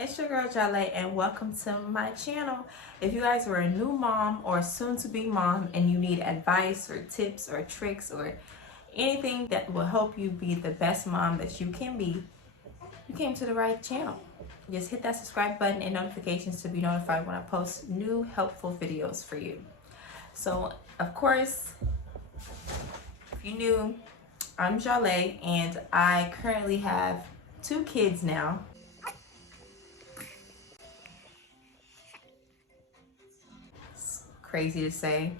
it's your girl Jale and welcome to my channel. If you guys are a new mom or soon to be mom and you need advice or tips or tricks or anything that will help you be the best mom that you can be, you came to the right channel. Just hit that subscribe button and notifications to be notified when I post new helpful videos for you. So of course, if you knew, I'm Jale and I currently have 2 kids now. It's crazy to say.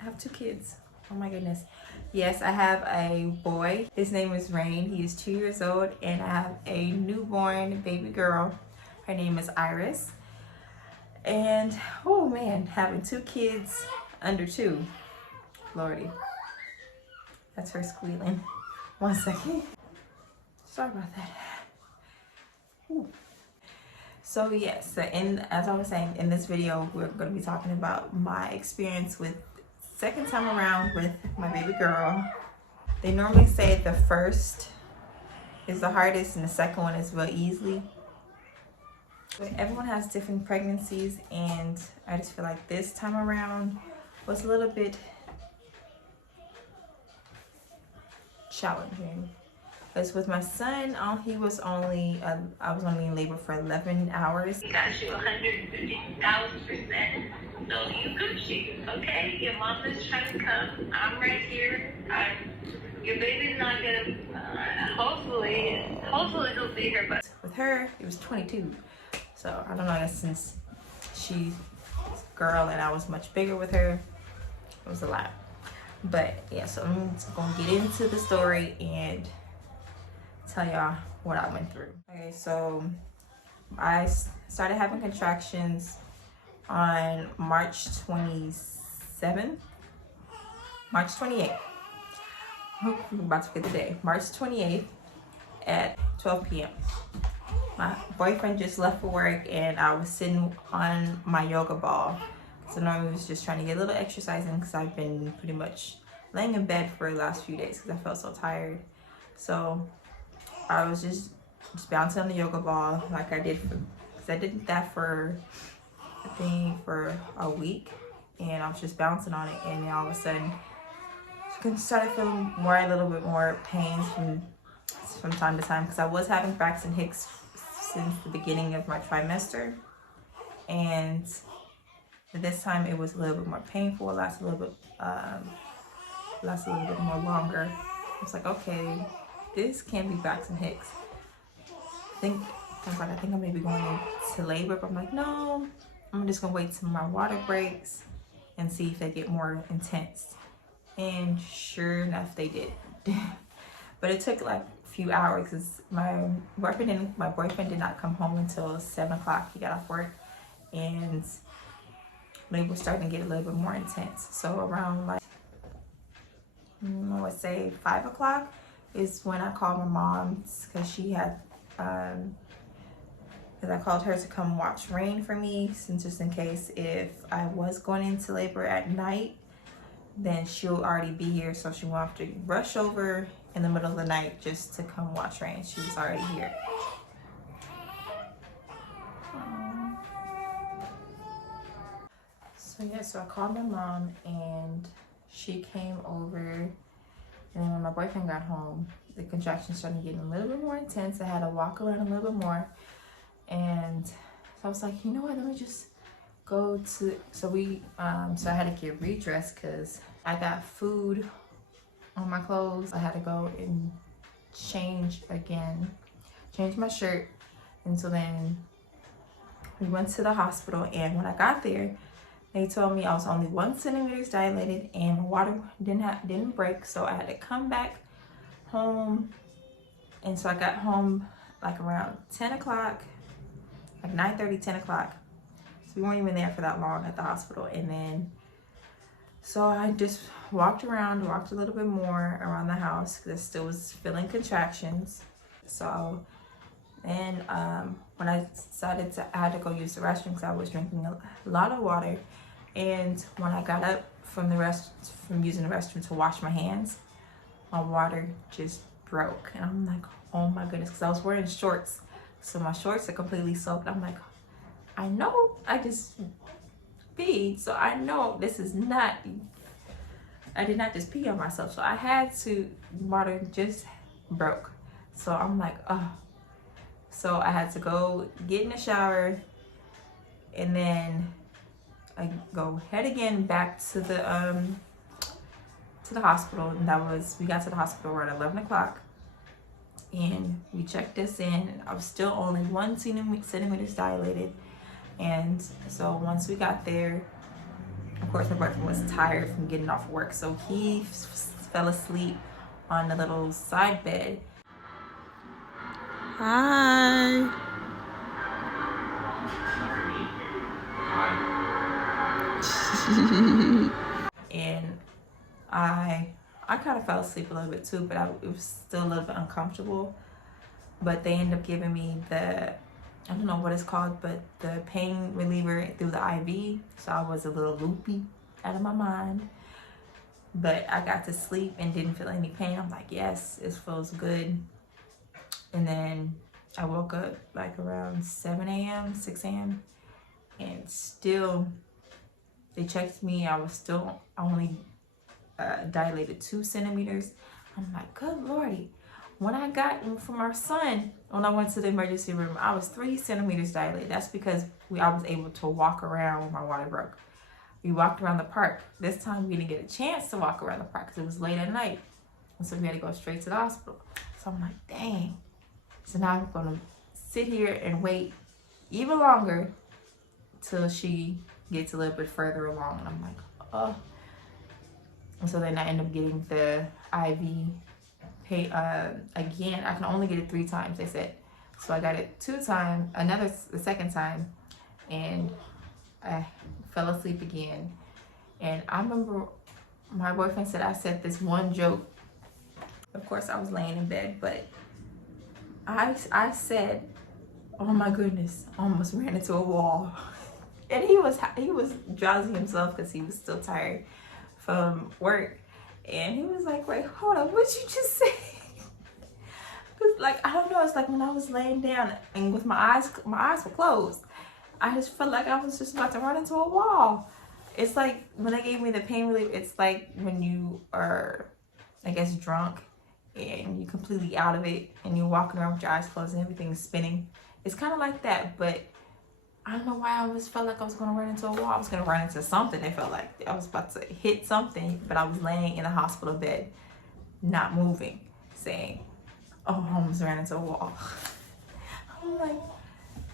I have 2 kids. Oh my goodness. Yes, I have a boy. His name is Rain. He is 2 years old, and I have a newborn baby girl. Her name is Iris. And oh man, having 2 kids under 2. Lordy. That's her squealing. 1 second. Sorry about that. Ooh. So yes, as I was saying, in this video, we're going to be talking about my experience with second time around with my baby girl. They normally say the first is the hardest and the second one is real easily. But everyone has different pregnancies, and I just feel like this time around was a little bit challenging. Because with my son, I was only in labor for 11 hours. Got you 150,000%. So you Gucci, okay? Your mom is trying to come. I'm right here. Your baby's not gonna. Hopefully he'll be here. But with her, it was 22. So I don't know. I guess since she's a girl and I was much bigger with her, it was a lot. But yeah, so I'm just gonna get into the story and tell y'all what I went through. Okay, so I started having contractions on March 28th. I'm about to forget the day. March 28th at 12 p.m. My boyfriend just left for work and I was sitting on my yoga ball. So normally I was just trying to get a little exercise in because I've been pretty much laying in bed for the last few days because I felt so tired. So I was just bouncing on the yoga ball like I did because I did that for I think for a week, and I was just bouncing on it, and then all of a sudden I started feeling a little bit more pains from time to time because I was having Braxton Hicks since the beginning of my trimester, and this time it was a little bit more painful. It lasted a little bit more longer. I was like, okay, this can't be Braxton Hicks. I think I may be going into labor, but I'm like, no, I'm just gonna wait till my water breaks and see if they get more intense. And sure enough, they did. But it took like a few hours because my boyfriend did not come home until 7 o'clock. He got off work, and they were starting to get a little bit more intense. So around like I would say 5 o'clock is when I called my mom because she had because I called her to come watch Rain for me, since just in case if I was going into labor at night, then she'll already be here, so she won't have to rush over in the middle of the night just to come watch Rain. She was already here. So yeah, so I called my mom and she came over, and then when my boyfriend got home, the contractions started getting a little bit more intense. I had to walk around a little bit more, and so I was like, you know what, let me just go to, so I had to get redressed because I got food on my clothes. I had to go and change my shirt. And so then we went to the hospital, and when I got there, they told me I was only 1 centimeter dilated and my water didn't break, so I had to come back home. And so I got home like around 10 o'clock, like 9:30, 10 o'clock. So we weren't even there for that long at the hospital. And then, so I just walked a little bit more around the house because I still was feeling contractions. So, and when I decided I had to go use the restroom because I was drinking a lot of water. And when I got up from using the restroom to wash my hands, my water just broke. And I'm like, oh my goodness, because I was wearing shorts So my shorts are completely soaked. I'm like, I know I just peed, so I know this is not, I did not just pee on myself. So I had to, water just broke. So I'm like, oh. So I had to go get in the shower, and then I go head again back to the hospital. And that was, we got to the hospital around 11 o'clock. And we checked this in. I was still only 1 centimeters dilated. And so once we got there, of course my boyfriend was tired from getting off work, so he fell asleep on the little side bed. Hi. And I kind of fell asleep a little bit too, but it was still a little bit uncomfortable. But they ended up giving me the, I don't know what it's called, but the pain reliever through the IV. So I was a little loopy out of my mind. But I got to sleep and didn't feel any pain. I'm like, yes, it feels good. And then I woke up like around 7 a.m., 6 a.m. And still, they checked me. I only dilated 2 centimeters. I'm like, good Lordy. When I got from our son, when I went to the emergency room, I was 3 centimeters dilated. That's because I was able to walk around when my water broke. We walked around the park. This time we didn't get a chance to walk around the park because it was late at night. And so we had to go straight to the hospital. So I'm like, dang. So now I'm gonna sit here and wait even longer till she gets a little bit further along. And I'm like, oh. And so then I end up getting the IV. Again, I can only get it 3 times, they said. So I got it 2 times, the second time, and I fell asleep again. And I remember my boyfriend said I said this one joke. Of course, I was laying in bed, but I said, oh my goodness, I almost ran into a wall. And he was drowsing himself because he was still tired from work. And he was like, wait, hold up, what'd you just say? Cause like, I don't know, it's like when I was laying down and with my eyes were closed, I just felt like I was just about to run into a wall. It's like when they gave me the pain relief, it's like when you are, I guess, drunk and you're completely out of it and you're walking around with your eyes closed and everything's spinning. It's kind of like that, but I don't know why I always felt like I was going to run into a wall. I was going to run into something. It felt like I was about to hit something, but I was laying in a hospital bed, not moving, saying, oh, I almost ran into a wall. I'm like,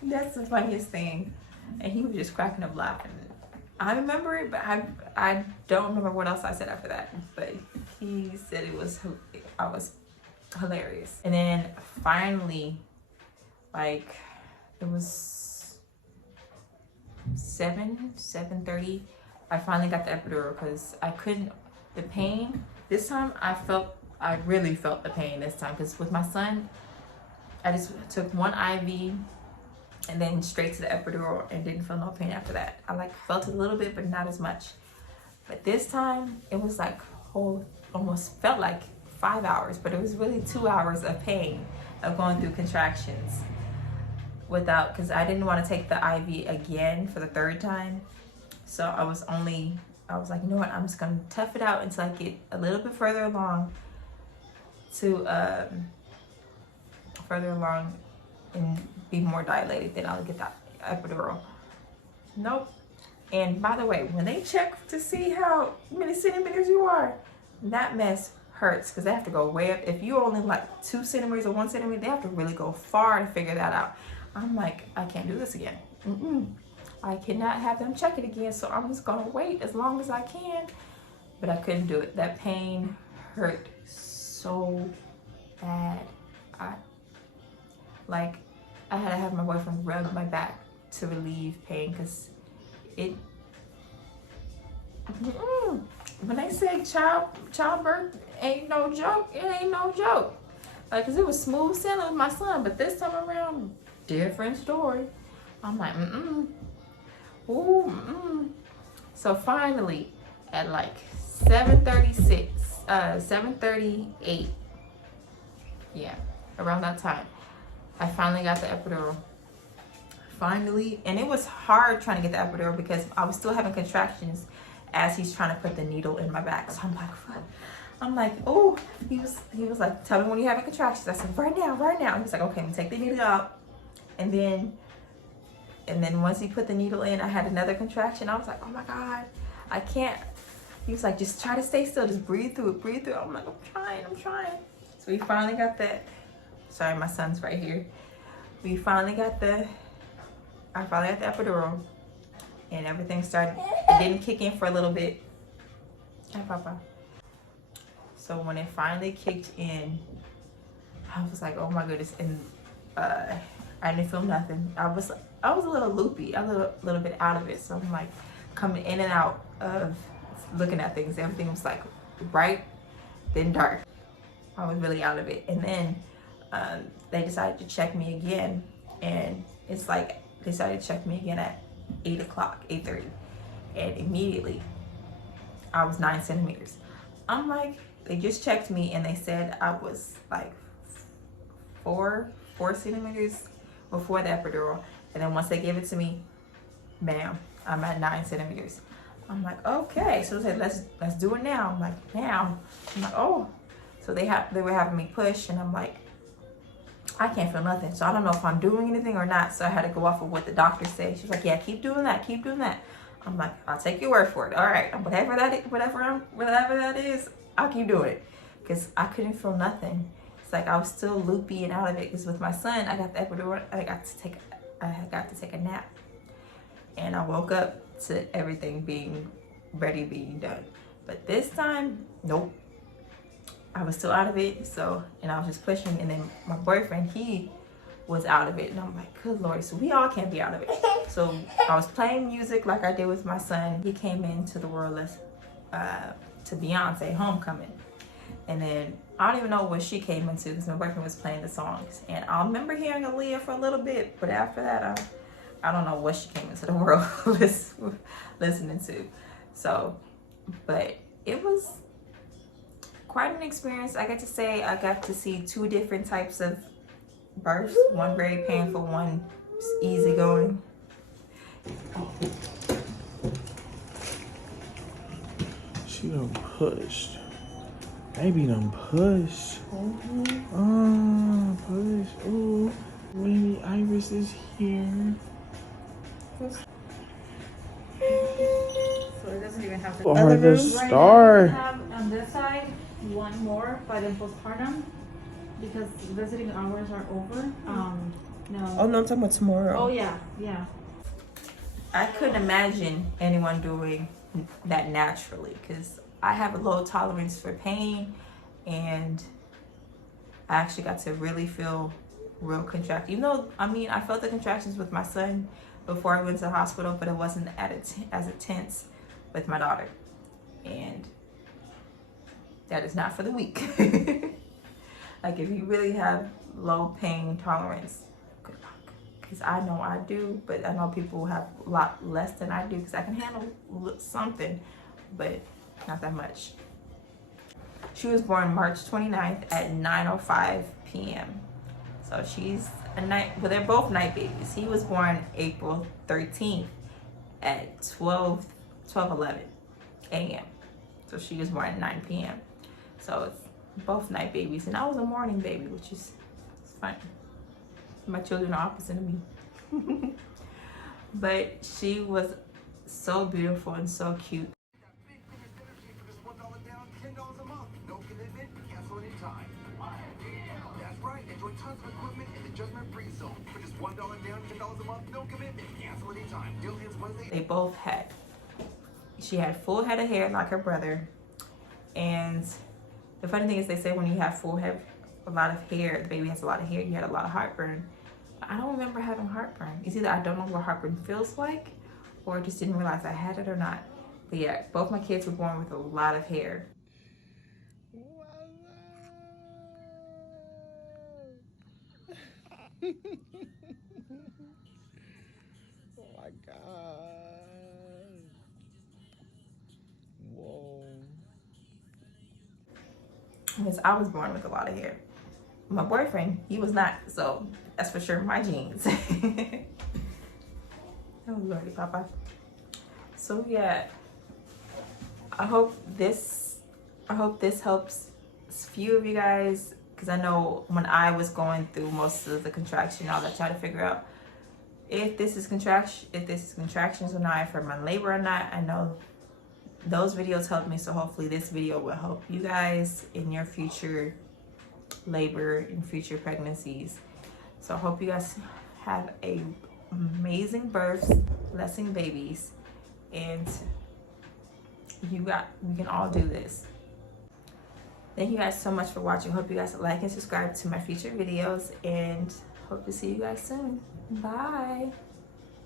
that's the funniest thing. And he was just cracking up laughing. I remember it, but I don't remember what else I said after that. But he said I was hilarious. And then finally, like, it was 7:30, I finally got the epidural because I couldn't, the pain, this time I really felt the pain this time because with my son, I just took 1 IV and then straight to the epidural and didn't feel no pain after that. I like felt it a little bit, but not as much. But this time it was like almost felt like 5 hours, but it was really 2 hours of pain of going through contractions. Because I didn't want to take the IV again for the 3rd time. So I was like, you know what, I'm just going to tough it out until I get a little bit further along and be more dilated, then I'll get that epidural. Nope. And by the way, when they check to see how many centimeters you are, that mess hurts because they have to go way up. If you're only like 2 centimeters or 1 centimeter, they have to really go far to figure that out. I'm like, I can't do this again. I cannot have them check it again, so I'm just gonna wait as long as I can. But I couldn't do it. That pain hurt so bad. I had to have my boyfriend rub my back to relieve pain because it. When they say childbirth ain't no joke, it ain't no joke. Like, cause it was smooth sailing with my son, but this time around, different story. I'm like, So finally, at like 7:38, yeah, around that time, I finally got the epidural. Finally, and it was hard trying to get the epidural because I was still having contractions as he's trying to put the needle in my back. So I'm like, what? I'm like, oh, he was like, tell me when you're having contractions. I said, right now, right now. He was like, okay, I'm gonna take the needle out. And then once he put the needle in, I had another contraction. I was like, oh my God, I can't. He was like, just try to stay still, just breathe through it, breathe through it. I'm like, I'm trying. So we finally got that. Sorry, my son's right here. I finally got the epidural, and everything started. It didn't kick in for a little bit. Hi, Papa. So when it finally kicked in, I was like, oh my goodness. And I didn't feel nothing. I was a little loopy, a little bit out of it. So I'm like coming in and out of looking at things. Everything was like bright, then dark. I was really out of it. And then they decided to check me again. And it's like, they decided to check me again at 8 o'clock, 8:30. And immediately I was 9 centimeters. I'm like, they just checked me and they said I was like 4 centimeters before the epidural. And then once they gave it to me, bam, I'm at 9 centimeters. I'm like, okay. So they said, let's do it now. I'm like, now. I'm like, oh. So they were having me push, and I'm like, I can't feel nothing. So I don't know if I'm doing anything or not. So I had to go off of what the doctor said. She was like, yeah, keep doing that, keep doing that. I'm like, I'll take your word for it. All right, whatever that is, I'll keep doing it. Because I couldn't feel nothing. It's like I was still loopy and out of it. Because with my son, I got the epidural. I got to take a nap, and I woke up to everything being done. But this time, nope. I was still out of it. So, and I was just pushing. And then my boyfriend, he was out of it, and I'm like, good Lord, so we all can't be out of it. So I was playing music like I did with my son. He came into the world to Beyonce Homecoming, and then I don't even know what she came into because my boyfriend was playing the songs, and I remember hearing Aaliyah for a little bit, but after that I don't know what she came into the world listening to. So, but it was quite an experience. I got to see 2 different types of births, one very painful, one easygoing. She done pushed. Baby done pushed. Oh, push. Oh, baby Iris is here. So it doesn't even have to. Or the star. Right now we have on this side one more, but in postpartum, because visiting hours are over. No. Oh no, I'm talking about tomorrow. Oh yeah. I couldn't imagine anyone doing that naturally because I have a low tolerance for pain, and I actually got to really feel real contractions. Even though, I mean, I felt the contractions with my son before I went to the hospital, but it wasn't as intense with my daughter. And that is not for the weak. Like, if you really have low pain tolerance, good luck. Because I know I do, but I know people have a lot less than I do because I can handle something, but not that much. She was born March 29th at 9:05 p.m. So she's a night, well, they're both night babies. He was born April 13th at 12:11 a.m. So she was born at 9 p.m. So it's both night babies, and I was a morning baby, which is fun. My children are opposite of me. But she was so beautiful and so cute. That's right. Enjoy tons of equipment in the judgment-free zone. For just $1 down, $10 a month, no commitment. Cancel anytime. Deal ends Wednesday. They both had, she had full head of hair like her brother. And the funny thing is, they say when you have a lot of hair, the baby has a lot of hair, you had a lot of heartburn. I don't remember having heartburn. It's either I don't know what heartburn feels like, or I just didn't realize I had it or not. But yeah, both my kids were born with a lot of hair. Oh my God. Whoa. Because I was born with a lot of hair. my boyfriend, he was not. So that's for sure my genes. Oh Lordy Papa. So yeah, I hope this helps a few of you guys, because I know when I was going through most of the contraction, all that, try to figure out if this is contractions or not, for my labor or not. I know those videos helped me, so hopefully this video will help you guys in your future labor and future pregnancies. So I hope you guys have a amazing births, blessing babies, and we can all do this. Thank you guys so much for watching. Hope you guys like and subscribe to my future videos, and hope to see you guys soon. Bye.